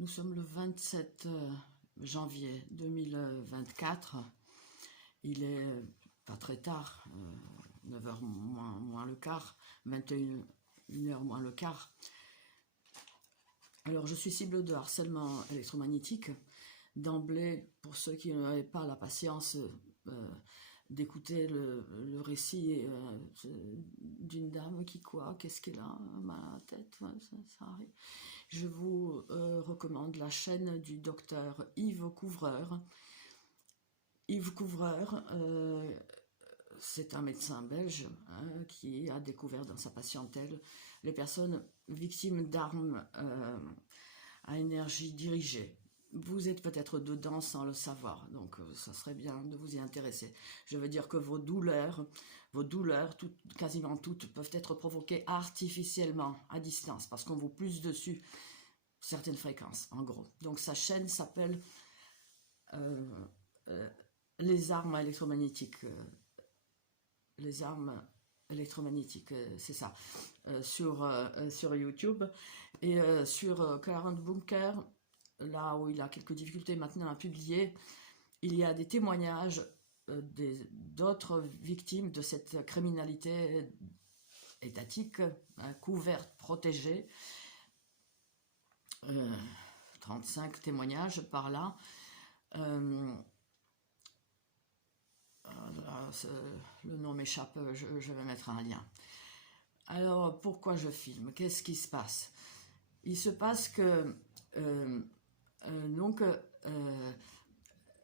Nous sommes le 27 janvier 2024. Il est pas très tard, 9h moins le quart, 21h moins le quart. Alors je suis cible de harcèlement électromagnétique. D'emblée, pour ceux qui n'avaient pas la patience d'écouter le récit d'une dame qui qu'est-ce qu'elle a mal à la tête, ça arrive. Je vous recommande la chaîne du docteur Yves Couvreur. Yves Couvreur, c'est un médecin belge qui a découvert dans sa patientèle les personnes victimes d'armes à énergie dirigée. Vous êtes peut-être dedans sans le savoir, donc ça serait bien de vous y intéresser. Je veux dire que vos douleurs, quasiment toutes, peuvent être provoquées artificiellement, à distance, parce qu'on vous pousse dessus certaines fréquences, en gros. Donc sa chaîne s'appelle les armes électromagnétiques. Les armes électromagnétiques, c'est ça, sur YouTube. Et sur Clarence Bunker, là où il a quelques difficultés maintenant à publier, il y a des témoignages d'autres victimes de cette criminalité étatique, couverte, protégée. 35 témoignages par là. Le nom m'échappe, je vais mettre un lien. Alors, pourquoi je filme? Qu'est-ce qui se passe? Il se passe que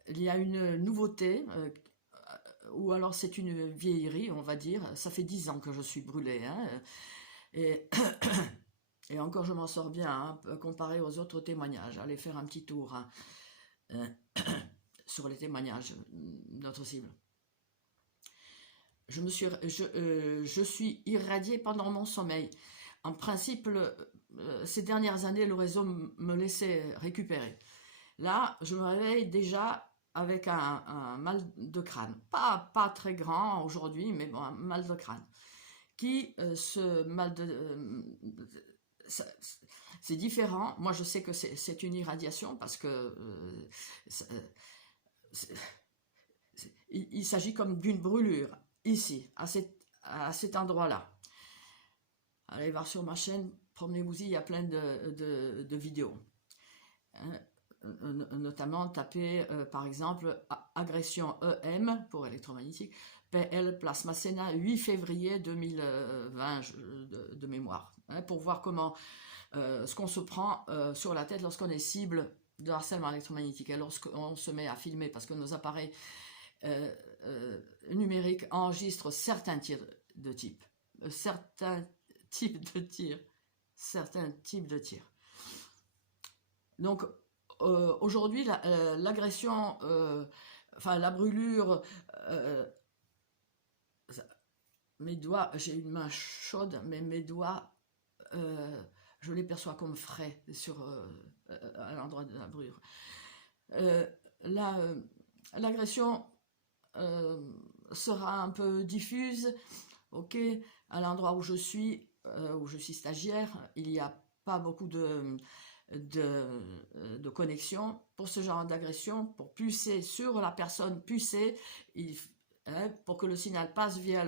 il y a une nouveauté, ou alors c'est une vieillerie, on va dire. Ça fait 10 ans que je suis brûlée, et encore je m'en sors bien, comparé aux autres témoignages. Allez faire un petit tour sur les témoignages de notre cible. Je suis irradiée pendant mon sommeil. En principe, ces dernières années, le réseau me laissait récupérer. Là, je me réveille déjà avec un mal de crâne. Pas très grand aujourd'hui, mais bon, un mal de crâne. Ce mal de... c'est différent. Moi, je sais que c'est une irradiation parce que il s'agit comme d'une brûlure. Ici, à cet endroit-là. Allez voir sur ma chaîne, promenez-vous-y, il y a plein de vidéos. Notamment, tapez par exemple agression EM pour électromagnétique, PL Plasma Sénat, 8 février 2020 de mémoire, pour voir comment ce qu'on se prend sur la tête lorsqu'on est cible de harcèlement électromagnétique et lorsqu'on se met à filmer parce que nos appareils numérique enregistre certains types de tirs. Donc aujourd'hui l'agression, la brûlure, mes doigts, j'ai une main chaude, mais mes doigts, je les perçois comme frais à l'endroit de la brûlure. L'agression sera un peu diffuse, ok, à l'endroit où je suis stagiaire, il n'y a pas beaucoup de connexion pour ce genre d'agression. Pour pucer sur la personne pucée, pour que le signal passe via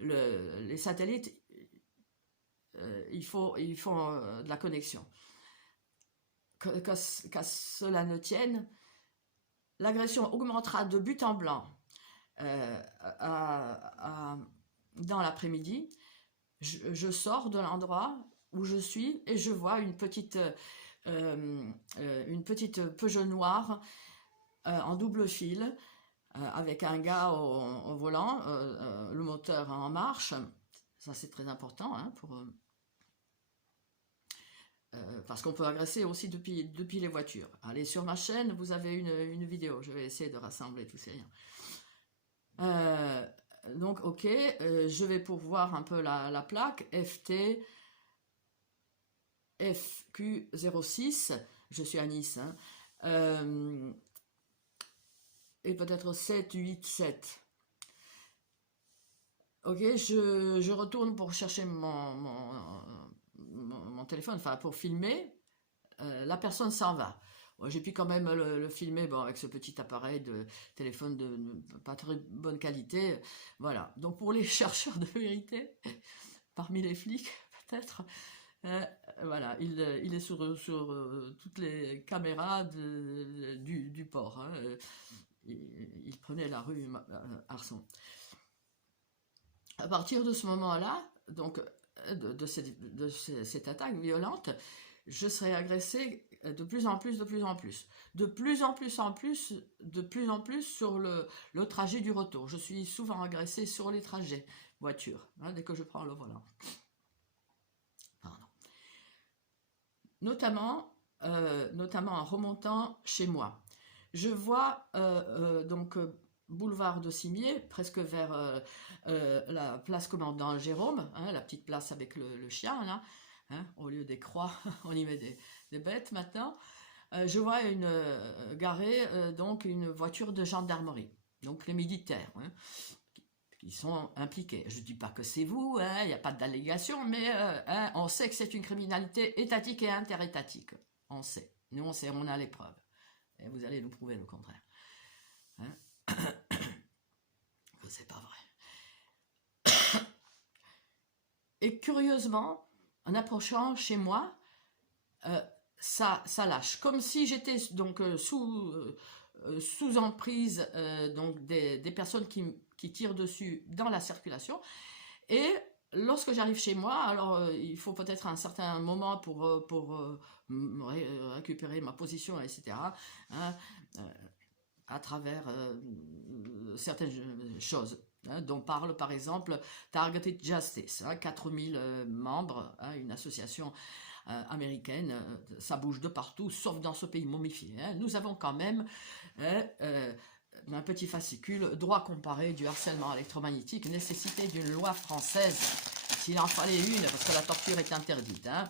les satellites, il faut de la connexion. Qu'à cela ne tienne, l'agression augmentera de but en blanc dans l'après-midi. Je sors de l'endroit où je suis et je vois une petite Peugeot noire en double fil avec un gars au volant, le moteur en marche. Ça c'est très important parce qu'on peut agresser aussi depuis les voitures. Allez sur ma chaîne, vous avez une vidéo. Je vais essayer de rassembler tous ces liens. Donc ok, je vais pourvoir un peu la plaque FT FQ06, je suis à Nice, et peut-être 787. Ok, je retourne pour chercher mon téléphone, pour filmer la personne s'en va. Bon, j'ai pu quand même le filmer, bon, avec ce petit appareil de téléphone de pas très bonne qualité. Voilà. Donc pour les chercheurs de vérité, parmi les flics, peut-être, euh, voilà, il est sur toutes les caméras du port. Hein. Il prenait la rue Arson. À partir de ce moment-là, donc de cette attaque violente, je serai agressée de plus en plus, de plus en plus, de plus en plus en plus, de plus en plus sur le trajet du retour. Je suis souvent agressée sur les trajets voiture, hein, dès que je prends le volant. Pardon. Notamment en remontant chez moi. Je vois donc boulevard de Cimier, presque vers la place commandant Jérôme, hein, la petite place avec le chien, là, hein, au lieu des croix, on y met des bêtes maintenant. Je vois garée donc une voiture de gendarmerie, donc les militaires, hein, qui sont impliqués. Je ne dis pas que c'est vous, hein, il n'y a pas d'allégation, mais hein, on sait que c'est une criminalité étatique et interétatique. On sait. Nous, on sait, on a les preuves. Et vous allez nous prouver le contraire. Hein? Que c'est pas vrai. Et curieusement, en approchant chez moi, ça lâche. Comme si j'étais donc sous emprise donc des personnes qui tirent dessus dans la circulation. Et lorsque j'arrive chez moi, alors il faut peut-être un certain moment pour récupérer ma position, etc. Hein, à travers certaines choses, hein, dont parle par exemple Targeted Justice, hein, 4000 membres, hein, une association américaine, ça bouge de partout, sauf dans ce pays momifié. Hein. Nous avons quand même un petit fascicule, droit comparé du harcèlement électromagnétique, nécessité d'une loi française, s'il en fallait une, parce que la torture est interdite. Hein.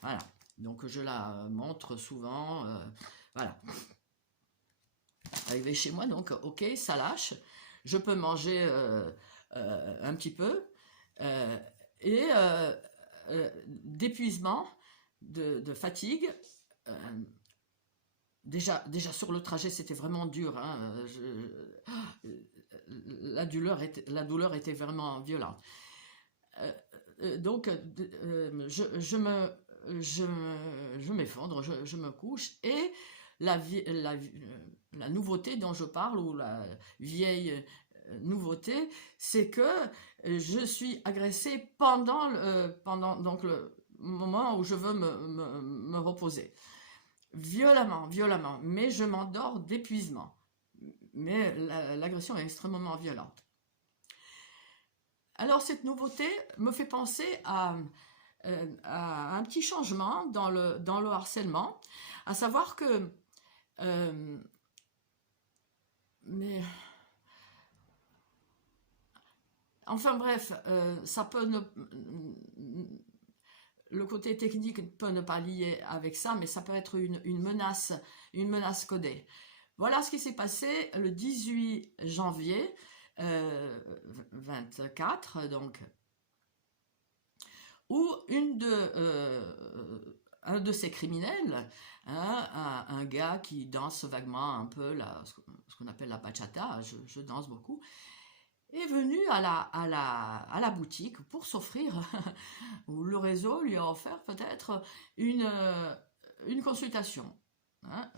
Voilà, donc je la montre souvent, voilà. Arrivé chez moi, donc ok, ça lâche, je peux manger un petit peu, et d'épuisement, de fatigue, déjà sur le trajet c'était vraiment dur, hein, la douleur était vraiment violente. Donc je m'effondre, je me couche, et la nouveauté dont je parle, ou la vieille nouveauté, c'est que je suis agressée pendant donc le moment où je veux me reposer. Violemment, mais je m'endors d'épuisement. Mais l'agression est extrêmement violente. Alors cette nouveauté me fait penser à un petit changement dans le harcèlement, à savoir que mais enfin bref, ça peut le côté technique peut ne pas lier avec ça, mais ça peut être une menace codée. Voilà ce qui s'est passé le 18 janvier 24, donc, où un de ces criminels, hein, un gars qui danse vaguement un peu ce qu'on appelle la bachata, je danse beaucoup, est venu à la boutique pour s'offrir, ou le réseau lui a offert peut-être une consultation. Hein.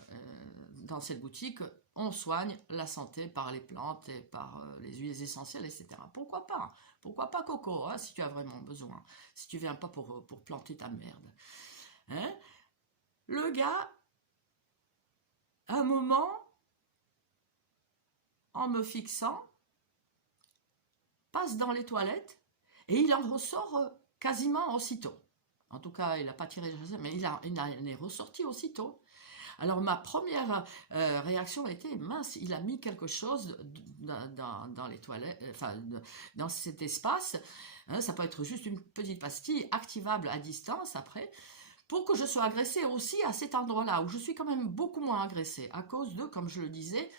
Dans cette boutique, on soigne la santé par les plantes et par les huiles essentielles, etc. Pourquoi pas? Pourquoi pas, Coco, hein, si tu as vraiment besoin, si tu viens pas pour planter ta merde. Hein. Le gars, à un moment, en me fixant, passe dans les toilettes et il en ressort quasiment aussitôt. En tout cas, il n'a pas tiré, mais il en est ressorti aussitôt. Alors ma première réaction était, mince, il a mis quelque chose dans les toilettes, enfin dans cet espace. Hein, ça peut être juste une petite pastille activable à distance après, pour que je sois agressée aussi à cet endroit-là, où je suis quand même beaucoup moins agressée, à cause de, comme je le disais,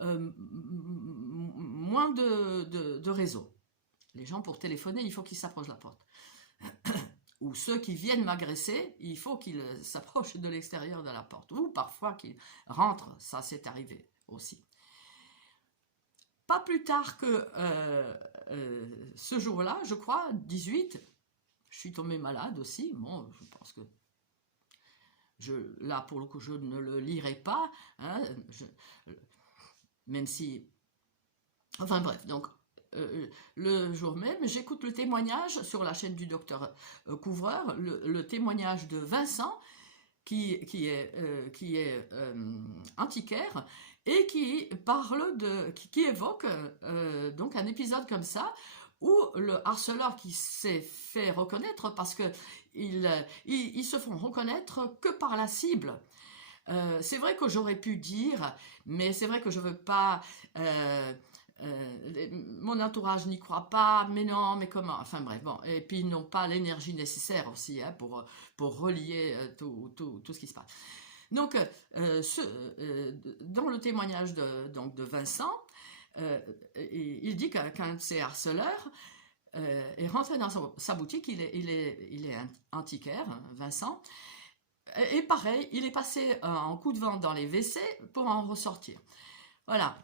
moins de réseau. Les gens, pour téléphoner, il faut qu'ils s'approchent de la porte. ou ceux qui viennent m'agresser, il faut qu'ils s'approchent de l'extérieur de la porte, ou parfois qu'ils rentrent, ça c'est arrivé aussi. Pas plus tard que ce jour-là, je crois, 18, je suis tombée malade aussi, bon, je pense que là pour le coup je ne le lirai pas, hein, même si, enfin bref, donc le jour même, j'écoute le témoignage sur la chaîne du docteur Couvreur, le témoignage de Vincent, qui est antiquaire, et qui parle qui évoque donc un épisode comme ça, où le harceleur qui s'est fait reconnaître, parce que ils se font reconnaître que par la cible. C'est vrai que j'aurais pu dire, mais c'est vrai que je veux pas... mon entourage n'y croit pas, mais non, mais comment, enfin bref, bon, et puis ils n'ont pas l'énergie nécessaire aussi, hein, pour relier tout ce qui se passe. Donc, dans le témoignage de Vincent, il dit qu'un de ses harceleurs est rentré dans sa boutique, il est antiquaire, Vincent, et pareil, il est passé en coup de vent dans les WC pour en ressortir. Voilà.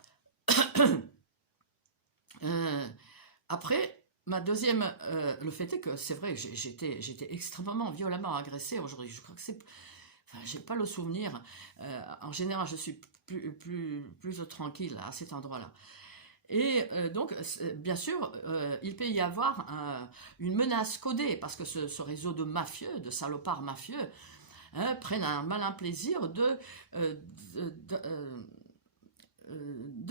Après, ma deuxième, le fait est que c'est vrai, j'étais extrêmement violemment agressée aujourd'hui. Je crois que enfin, j'ai pas le souvenir. En général, je suis plus tranquille à cet endroit-là. Et donc, bien sûr, il peut y avoir une menace codée, parce que ce réseau de mafieux, de salopards mafieux, hein, prennent un malin plaisir de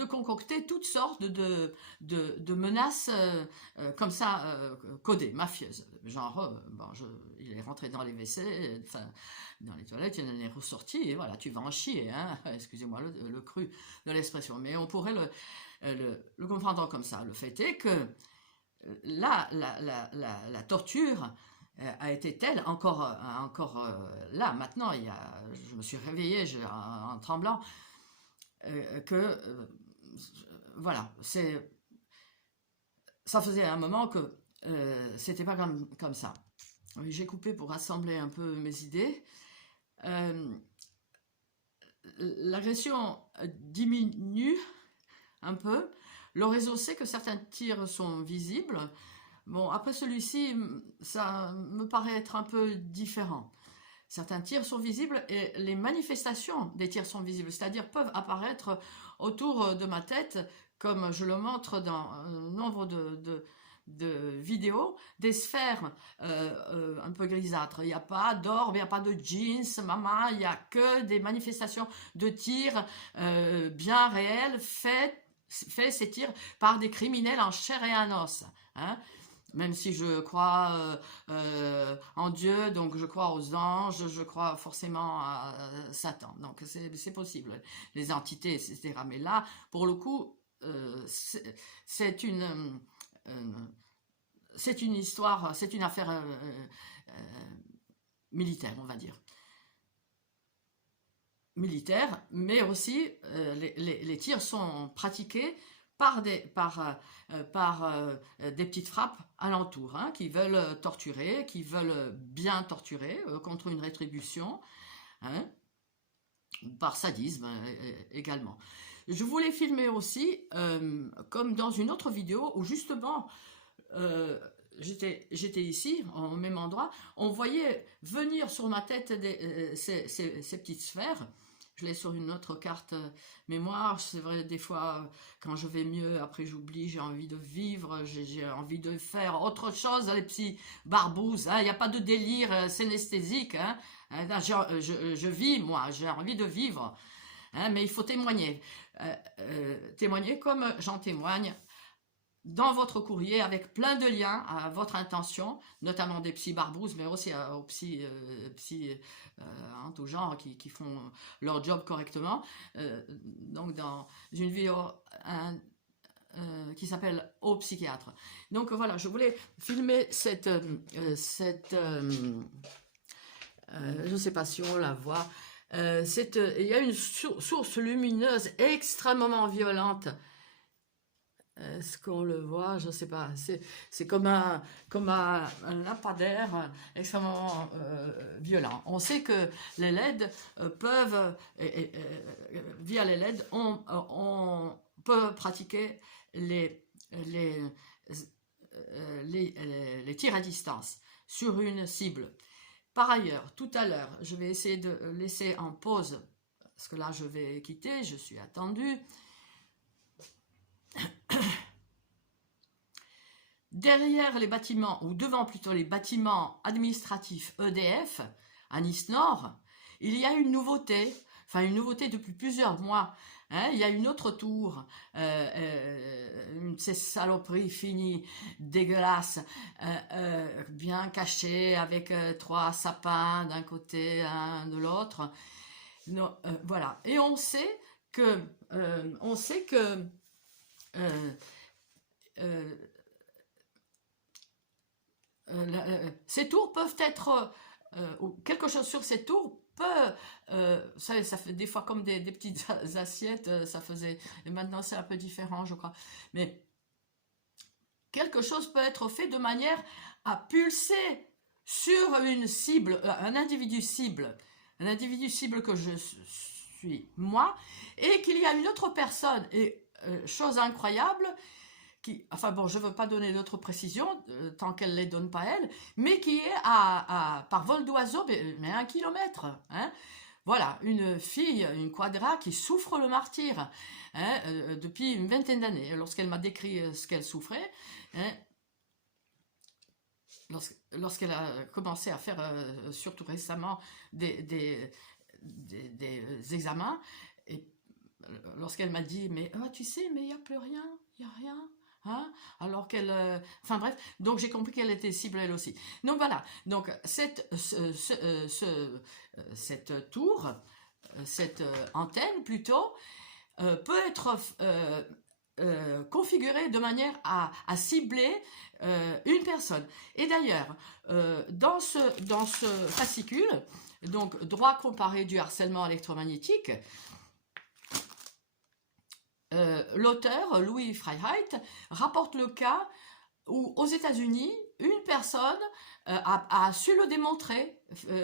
concocter toutes sortes de menaces comme ça, codées, mafieuses. Genre, il est rentré dans les WC, enfin, dans les toilettes, il en est ressorti, et voilà, tu vas en chier, hein, excusez-moi le cru de l'expression, mais on pourrait le comprendre comme ça. Le fait est que la torture a été telle, encore là, maintenant, je me suis réveillée en tremblant, que voilà, ça faisait un moment que c'était pas comme ça. J'ai coupé pour rassembler un peu mes idées. L'agression diminue un peu. Le réseau sait que certains tirs sont visibles. Bon, après celui-ci, ça me paraît être un peu différent. Certains tirs sont visibles et les manifestations des tirs sont visibles, c'est-à-dire peuvent apparaître autour de ma tête, comme je le montre dans un nombre de vidéos, des sphères un peu grisâtres. Il n'y a pas d'orbe, il n'y a pas de jeans, maman, il n'y a que des manifestations de tirs bien réels, faits ces tirs par des criminels en chair et en os. Hein. Même si je crois en Dieu, donc je crois aux anges, je crois forcément à Satan. Donc c'est possible, les entités, etc. Mais là, pour le coup, c'est une histoire, c'est une affaire militaire, on va dire. Militaire, mais aussi les tirs sont pratiqués par des petites frappes alentour, hein, qui veulent torturer, qui veulent bien torturer contre une rétribution, hein, par sadisme également. Je voulais filmer aussi, comme dans une autre vidéo, où justement, j'étais ici, au même endroit, on voyait venir sur ma tête ces petites sphères. Je l'ai sur une autre carte mémoire. C'est vrai, des fois, quand je vais mieux, après j'oublie, j'ai envie de vivre, j'ai envie de faire autre chose, les petits barbouzes. Il n'y a pas de délire synesthésique. Hein. Je vis, moi, j'ai envie de vivre. Hein, mais il faut témoigner. Témoigner comme j'en témoigne dans votre courrier, avec plein de liens à votre intention, notamment des psy barbouzes, mais aussi aux psy en tout genre qui font leur job correctement. Donc dans une vidéo qui s'appelle « Au psychiatre ». Donc voilà, je voulais filmer cette je ne sais pas si on la voit. Il y a une source lumineuse extrêmement violente Est-ce qu'on le voit? Je ne sais pas. C'est comme un lampadaire extrêmement violent. On sait que les LED peuvent, via les LED, on peut pratiquer les, les tirs à distance sur une cible. Par ailleurs, tout à l'heure, je vais essayer de laisser en pause, parce que là, je vais quitter, je suis attendu. Derrière les bâtiments, ou devant plutôt les bâtiments administratifs EDF, à Nice Nord, il y a une nouveauté, enfin une nouveauté depuis plusieurs mois. Hein, il y a une autre tour, ces saloperies finies, dégueulasses, bien cachées, avec 3 sapins d'un côté, un de l'autre. Voilà. Et on sait que, euh, euh, ces tours peuvent être, ou quelque chose sur ces tours peut, ça fait des fois comme des petites assiettes, ça faisait, et maintenant c'est un peu différent je crois, mais quelque chose peut être fait de manière à pulser sur une cible, un individu cible que je suis moi, et qu'il y a une autre personne, et chose incroyable, enfin bon, je ne veux pas donner d'autres précisions, tant qu'elle ne les donne pas elle, mais qui est par vol d'oiseau, mais 1 kilomètre. Hein. Voilà, une fille, une quadra qui souffre le martyre hein, depuis une vingtaine d'années. Lorsqu'elle m'a décrit ce qu'elle souffrait, hein, lorsqu'elle a commencé à faire, surtout récemment, des examens, et lorsqu'elle m'a dit, mais tu sais, mais il n'y a plus rien, il n'y a rien. Hein, alors qu'elle... enfin bref, donc j'ai compris qu'elle était cible elle aussi. Donc voilà, donc cette tour, cette antenne plutôt, peut être configurée de manière à cibler une personne. Et d'ailleurs, dans ce fascicule, donc droit comparé du harcèlement électromagnétique, l'auteur, Louis Freiheit, rapporte le cas où, aux États-Unis, une personne a su le démontrer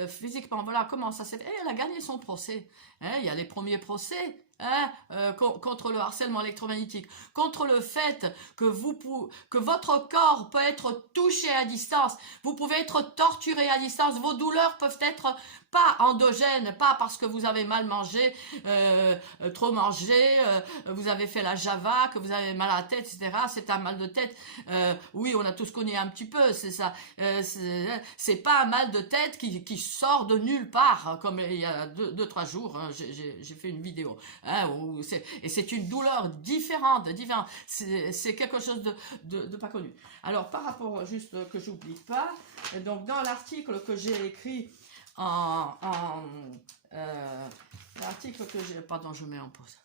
physiquement. Voilà comment ça s'est fait. Et elle a gagné son procès. Hein, il y a les premiers procès hein, contre le harcèlement électromagnétique, contre le fait que votre corps peut être touché à distance, vous pouvez être torturé à distance, vos douleurs peuvent être pas endogènes, pas parce que vous avez mal mangé, trop mangé, vous avez fait la java, que vous avez mal à la tête, etc. C'est un mal de tête. Oui, on a tous connu un petit peu, c'est ça. C'est pas un mal de tête qui sort de nulle part, comme il y a 2-3 jours, hein, j'ai fait une vidéo. Hein, et c'est une douleur différente. C'est quelque chose de pas connu. Alors, par rapport, juste que j'oublie pas, donc dans l'article que j'ai écrit l'article que j'ai... Pardon, je mets en pause.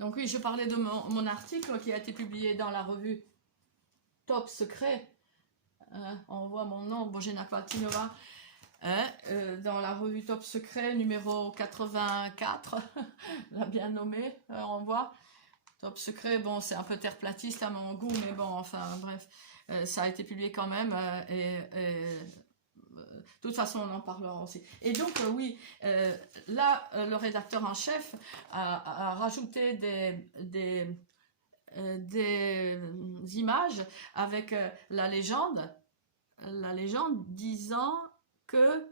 Donc oui, je parlais de mon article qui a été publié dans la revue Top Secret. On voit mon nom, Božena Kvatinova. Dans la revue Top Secret, numéro 84, l'a bien nommé, on voit. Top Secret, bon, c'est un peu terre-platiste à mon goût, mais bon, enfin, bref, ça a été publié quand même, de toute façon, on en parlera aussi. Et donc, oui, là, le rédacteur en chef a rajouté des images avec la légende disant que,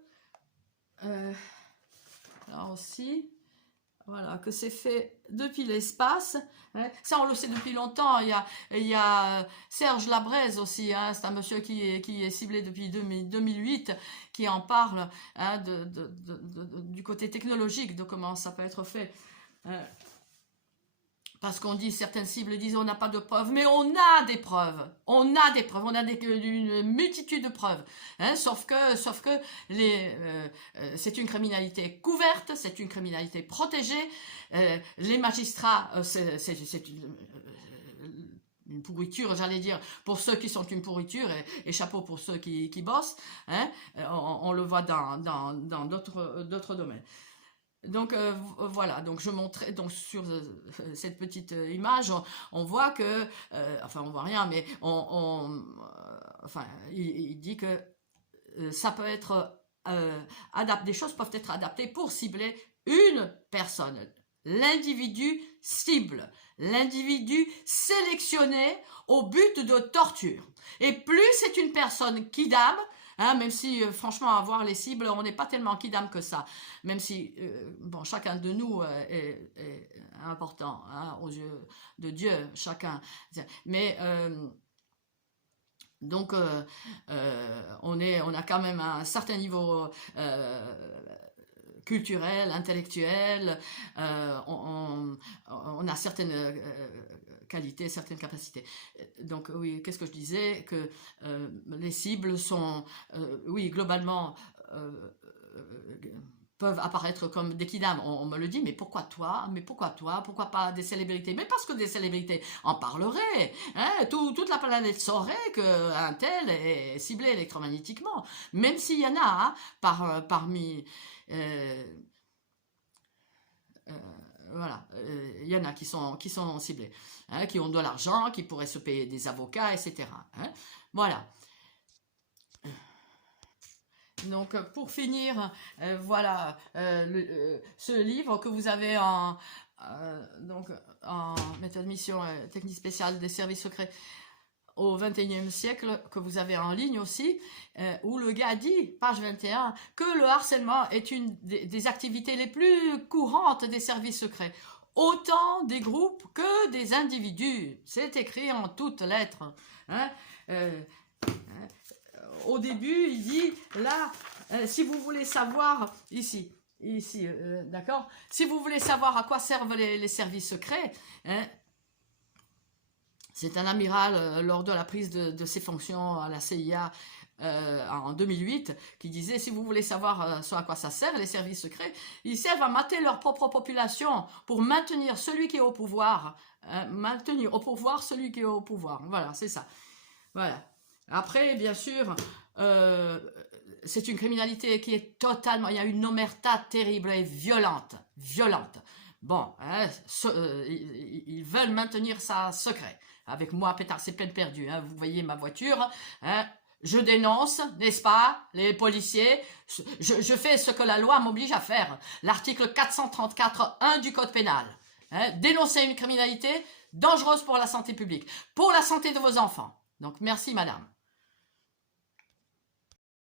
là aussi, voilà, que c'est fait depuis l'espace. Hein. Ça, on le sait depuis longtemps. Il y a Serge Labrèze aussi, hein, c'est un monsieur qui est ciblé depuis 2008, qui en parle hein, du côté technologique, de comment ça peut être fait. Parce qu'on dit, certaines cibles disent on n'a pas de preuves, mais on a des preuves. On a une multitude de preuves. Hein, sauf que c'est une criminalité couverte, c'est une criminalité protégée. Les magistrats, c'est une pourriture, j'allais dire, pour ceux qui sont une pourriture, et chapeau pour ceux qui bossent. Hein, on le voit dans d'autres domaines. Donc voilà, donc je montrais donc sur cette petite image, on voit que, enfin on voit rien, mais enfin il dit que ça peut être des choses peuvent être adaptées pour cibler une personne, l'individu cible, l'individu sélectionné au but de torture. Et plus c'est une personne kidam, hein, même si franchement avoir les cibles, on n'est pas tellement kidam que ça, même si bon, chacun de nous est important, hein, aux yeux de Dieu, chacun. Mais donc on a quand même un certain niveau culturel, intellectuel, on a certaines qualités, certaines capacités. Donc oui, qu'est-ce que je disais? Que les cibles sont, oui, globalement, peuvent apparaître comme des kidams. On me le dit, mais pourquoi toi? Mais pourquoi toi? Pourquoi pas des célébrités? Mais parce que des célébrités en parleraient. Hein, toute la planète saurait qu'un tel est ciblé électromagnétiquement. Même s'il y en a hein, parmi... voilà, il y en a qui sont ciblés, hein, qui ont de l'argent, qui pourraient se payer des avocats, etc. Hein, voilà. Donc pour finir, voilà ce livre que vous avez donc, en méthode mission technique spéciale des services secrets au XXIe siècle, que vous avez en ligne aussi, où le gars dit, page 21, que le harcèlement est une des activités les plus courantes des services secrets, autant des groupes que des individus. C'est écrit en toutes lettres. Hein, au début, il dit, là, si vous voulez savoir, ici, d'accord, si vous voulez savoir à quoi servent les services secrets, hein, c'est un amiral lors de la prise de ses fonctions à la CIA en 2008 qui disait, si vous voulez savoir à quoi ça sert, les services secrets, ils servent à mater leur propre population pour maintenir celui qui est au pouvoir, maintenir au pouvoir celui qui est au pouvoir. Voilà, c'est ça. Voilà. Après, bien sûr, c'est une criminalité qui est totalement... Il y a une omerta terrible et violente. Violente. Bon, hein, ils veulent maintenir ça secret. Avec moi, pétard, c'est peine perdue. Hein, vous voyez ma voiture. Hein, je dénonce, n'est-ce pas, les policiers. Je fais ce que la loi m'oblige à faire. L'article 434.1 du Code pénal. Hein, dénoncer une criminalité dangereuse pour la santé publique, pour la santé de vos enfants. Donc, merci, madame.